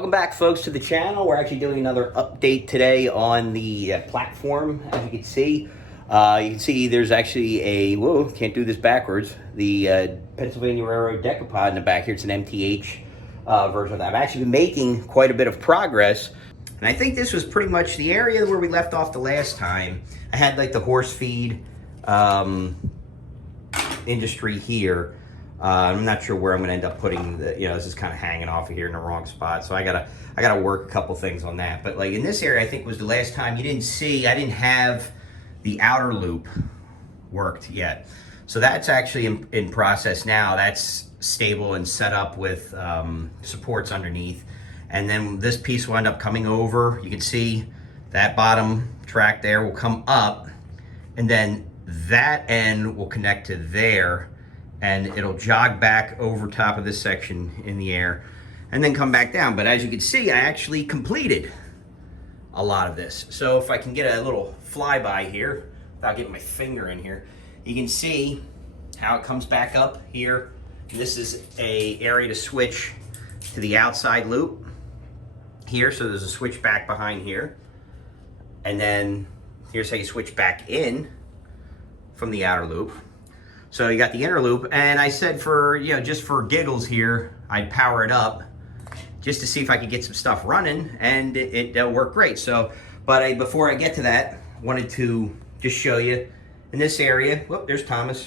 Welcome back, folks, to the channel. We're actually doing another update today on the platform. As you can see there's actually a, whoa, can't do this backwards, the Pennsylvania Railroad decapod in the back here. It's an MTH version of that. I've actually been making quite a bit of progress, and I think this was pretty much the area where we left off the last time. I had like the horse feed industry here. I'm not sure where I'm going to end up putting the, this is kind of hanging off of here in the wrong spot. So I gotta work a couple things on that. But like in this area, I think was the last time you didn't see, I didn't have the outer loop worked yet. So that's actually in process now. That's stable and set up with supports underneath. And then this piece will end up coming over. You can see that bottom track there will come up, and then that end will connect to there, and it'll jog back over top of this section in the air and then come back down. But as you can see, I actually completed a lot of this. So if I can get a little flyby here without getting my finger in here, you can see how it comes back up here. This is a area to switch to the outside loop here. So there's a switch back behind here. And then here's how you switch back in from the outer loop. So you got the inner loop, and I said for, just for giggles here, I'd power it up just to see if I could get some stuff running, and it'll work great. So, but before I get to that, wanted to just show you in this area. Whoop, there's Thomas.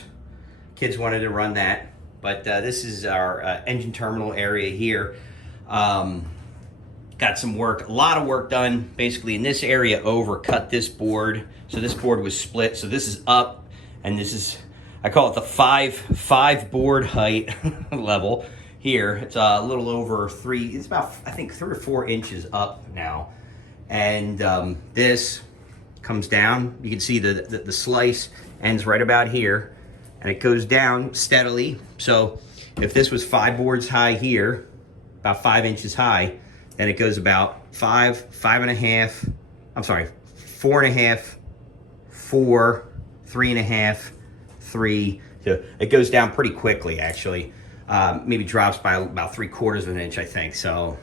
Kids wanted to run that, but this is our engine terminal area here. Got some work, a lot of work done basically in this area over, cut this board. So this board was split. So this is up, and this is, I call it the five board height level here. It's a little over it's about, I think, 3 or 4 inches up now. And this comes down. You can see the slice ends right about here, and it goes down steadily. So if this was 5 boards high here, about 5 inches high, then it goes about 4.5, 4, 3.5, 3. So it goes down pretty quickly, actually. Maybe drops by about 3/4 of an inch, I think. So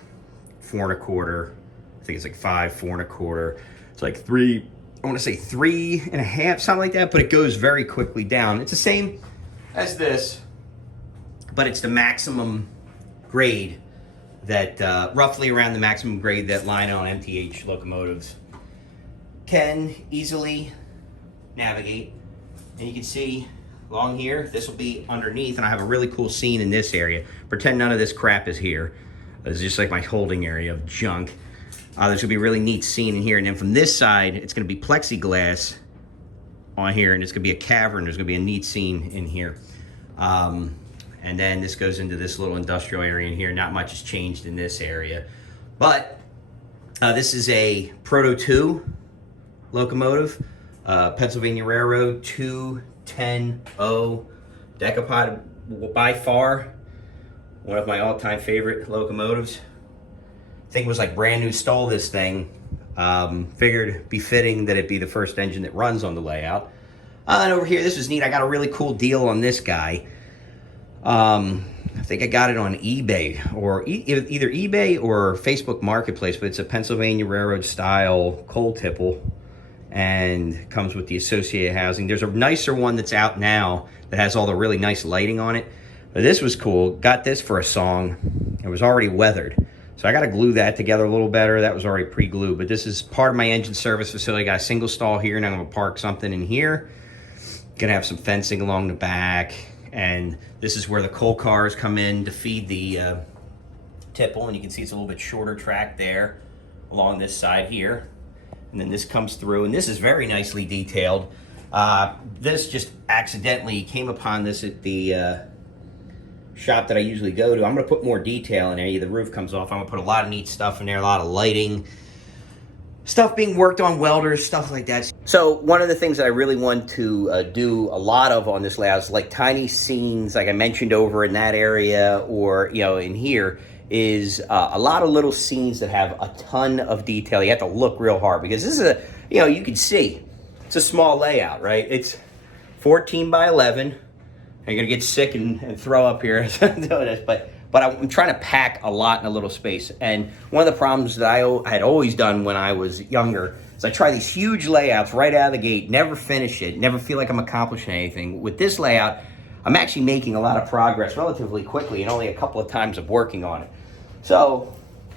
4.25. I think it's like 5, 4.25. It's like 3. I want to say 3.5, something like that. But it goes very quickly down. It's the same as this, but it's the maximum grade that roughly around the maximum grade that Lionel and MTH locomotives can easily navigate. And you can see along here, this will be underneath, and I have a really cool scene in this area. Pretend none of this crap is here. This is just like my holding area of junk. There's gonna be a really neat scene in here, and then from this side, it's gonna be plexiglass on here, and it's gonna be a cavern. There's gonna be a neat scene in here. And then this goes into this little industrial area in here. Not much has changed in this area. But this is a Proto 2 locomotive. Pennsylvania Railroad 210O decapod, by far one of my all-time favorite locomotives. I think it was like brand new, stole this thing. Figured befitting that it be the first engine that runs on the layout. And over here, this is neat. I got a really cool deal on this guy. I think I got it on eBay, or either eBay or Facebook Marketplace, but it's a Pennsylvania Railroad style coal tipple, and comes with the associated housing. There's a nicer one that's out now that has all the really nice lighting on it. But this was cool. Got this for a song. It was already weathered. So I got to glue that together a little better. That was already pre-glued. But this is part of my engine service facility. Got a single stall here, and I'm going to park something in here. Going to have some fencing along the back. And this is where the coal cars come in to feed the tipple. And you can see it's a little bit shorter track there along this side here. And then this comes through, and this is very nicely detailed. This just accidentally came upon this at the shop that I usually go to. I'm going to put more detail in there. The roof comes off. I'm going to put a lot of neat stuff in there, a lot of lighting, stuff being worked on, welders, stuff like that. So one of the things that I really want to do a lot of on this layout is like tiny scenes, like I mentioned over in that area, or in here, is a lot of little scenes that have a ton of detail. You have to look real hard, because this is you can see it's a small layout, right? It's 14 by 11. You're gonna get sick and throw up here as I'm doing this, but but I'm trying to pack a lot in a little space. And one of the problems that I had always done when I was younger is I try these huge layouts right out of the gate, never finish it, never feel like I'm accomplishing anything. With this layout, I'm actually making a lot of progress relatively quickly and only a couple of times of working on it. So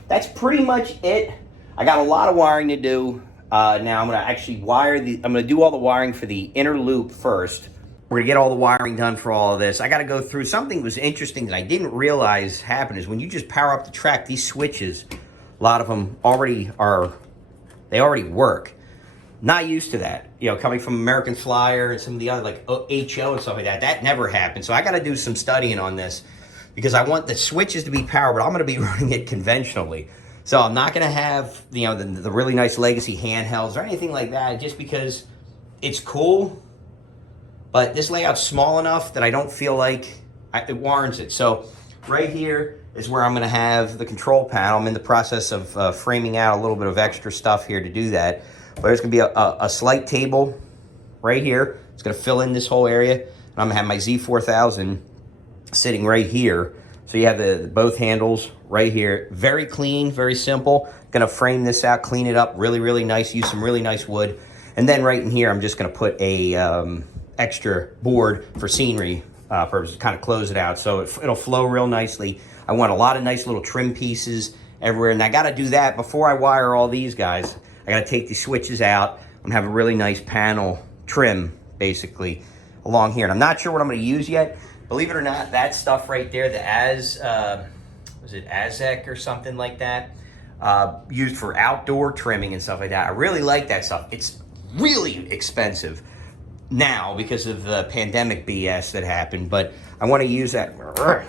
that's pretty much it. I got a lot of wiring to do. Now I'm gonna actually I'm gonna do all the wiring for the inner loop first. We're gonna get all the wiring done for all of this. I gotta go through, something that was interesting that I didn't realize happened is when you just power up the track, these switches, a lot of them already work. Not used to that. You know, coming from American Flyer and some of the other like HO and stuff like that, that never happened. So I gotta do some studying on this because I want the switches to be powered, but I'm gonna be running it conventionally. So I'm not gonna have, you know, the really nice legacy handhelds or anything like that, just because it's cool, but this layout's small enough that I don't feel like it warrants it. So right here is where I'm gonna have the control panel. I'm in the process of framing out a little bit of extra stuff here to do that. But there's gonna be a slight table right here. It's gonna fill in this whole area. And I'm gonna have my Z4000 sitting right here. So you have the both handles right here. Very clean, very simple. Gonna frame this out, clean it up really, really nice, use some really nice wood. And then right in here, I'm just gonna put a extra board for scenery purposes, kind of close it out. So it'll flow real nicely. I want a lot of nice little trim pieces everywhere. And I gotta do that before I wire all these guys. I gotta take these switches out. I'm gonna have a really nice panel trim, basically, along here. And I'm not sure what I'm gonna use yet. Believe it or not, that stuff right there, the was it Azek or something like that, used for outdoor trimming and stuff like that. I really like that stuff. It's really expensive now because of the pandemic BS that happened, but I want to use that.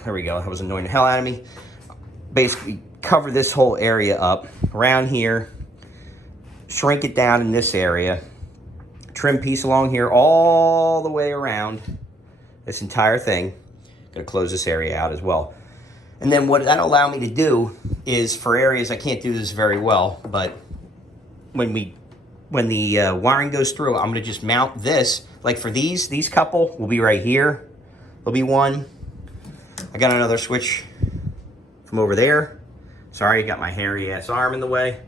There we go. That was annoying the hell out of me. Basically, cover this whole area up around here, shrink it down in this area, trim piece along here all the way around this entire thing. Gonna close this area out as well. And then what that'll allow me to do is, for areas I can't do this very well, but when the wiring goes through, I'm gonna just mount this. Like for these couple will be right here. There'll be one. I got another switch from over there. Sorry, got my hairy ass arm in the way.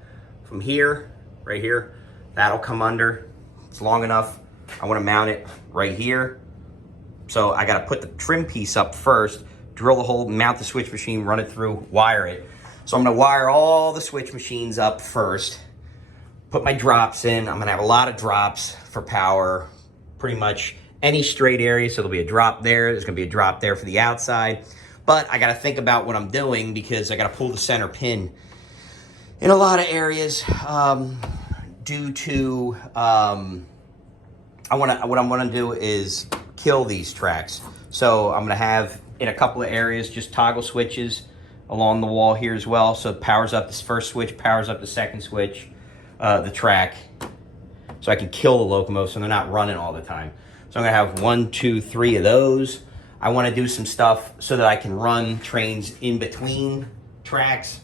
From here, right here, that'll come under. It's long enough. I wanna mount it right here. So I gotta put the trim piece up first, drill the hole, mount the switch machine, run it through, wire it. So I'm gonna wire all the switch machines up first, put my drops in. I'm gonna have a lot of drops for power, pretty much any straight area. So there'll be a drop there, there's gonna be a drop there for the outside. But I gotta think about what I'm doing because I gotta pull the center pin in a lot of areas due to, what I'm gonna do is kill these tracks. So I'm gonna have, in a couple of areas, just toggle switches along the wall here as well. So it powers up this first switch, powers up the second switch, the track. So I can kill the locomotives so they're not running all the time. So I'm gonna have 1, 2, 3 of those. I wanna do some stuff so that I can run trains in between tracks.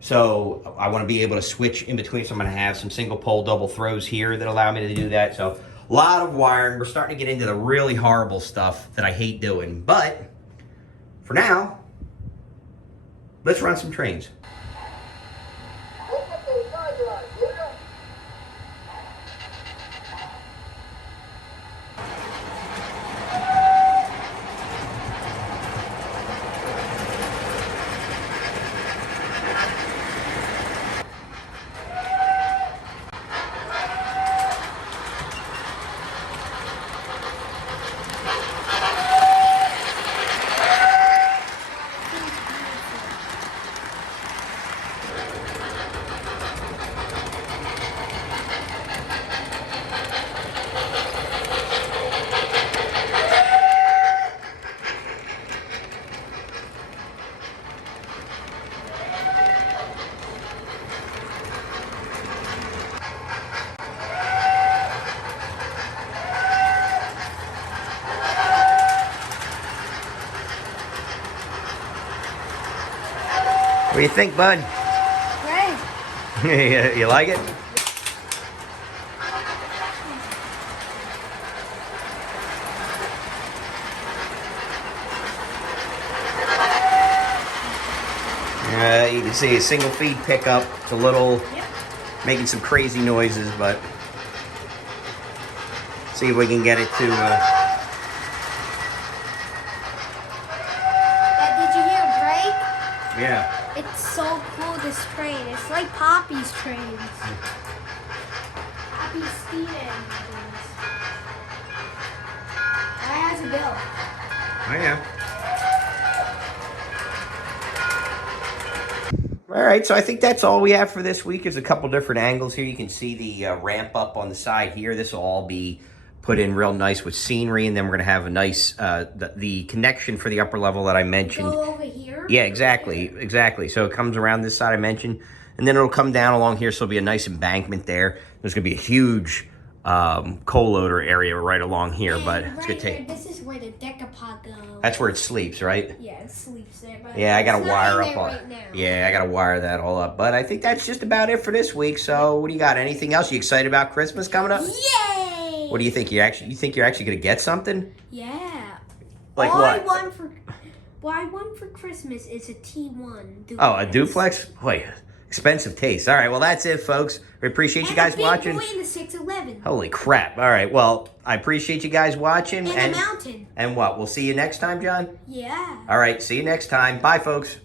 So I wanna be able to switch in between. So I'm gonna have some single pole double throws here that allow me to do that. So a lot of wiring. We're starting to get into the really horrible stuff that I hate doing. But for now, let's run some trains. What do you think, bud? Great. You like it? You see a single feed pickup. It's a little, making some crazy noises, but see if we can get it to. Did you hear a brake? Yeah. It's so cool, this train. It's like Poppy's trains. Poppy's speed engines. That has a bill. Oh, yeah. All right, so I think that's all we have for this week. There's a couple different angles here. You can see the ramp up on the side here. This will all be put in real nice with scenery, and then we're going to have a nice, the connection for the upper level that I mentioned. Go over here? Yeah, exactly. So it comes around this side I mentioned, and then it'll come down along here, so there'll be a nice embankment there. There's going to be a huge coal loader area right along here, and but it's going to take... Here, this is where the decapod goes. That's where it sleeps, right? Yeah, it sleeps there. But yeah, I got to wire up all... right now. Yeah, I got to wire that all up. But I think that's just about it for this week. So what do you got? Anything else? You excited about Christmas coming up? Yay! What do you think? You think you're actually going to get something? Yeah. Like all what? What I want for Christmas is a T1 duplex. Oh, a duplex? Wait, expensive taste. All right, well, that's it, folks. We appreciate you guys watching. And a big boy in the 611. Holy crap. All right, well, I appreciate you guys watching. And a mountain. And what? We'll see you next time, John? Yeah. All right, see you next time. Bye, folks.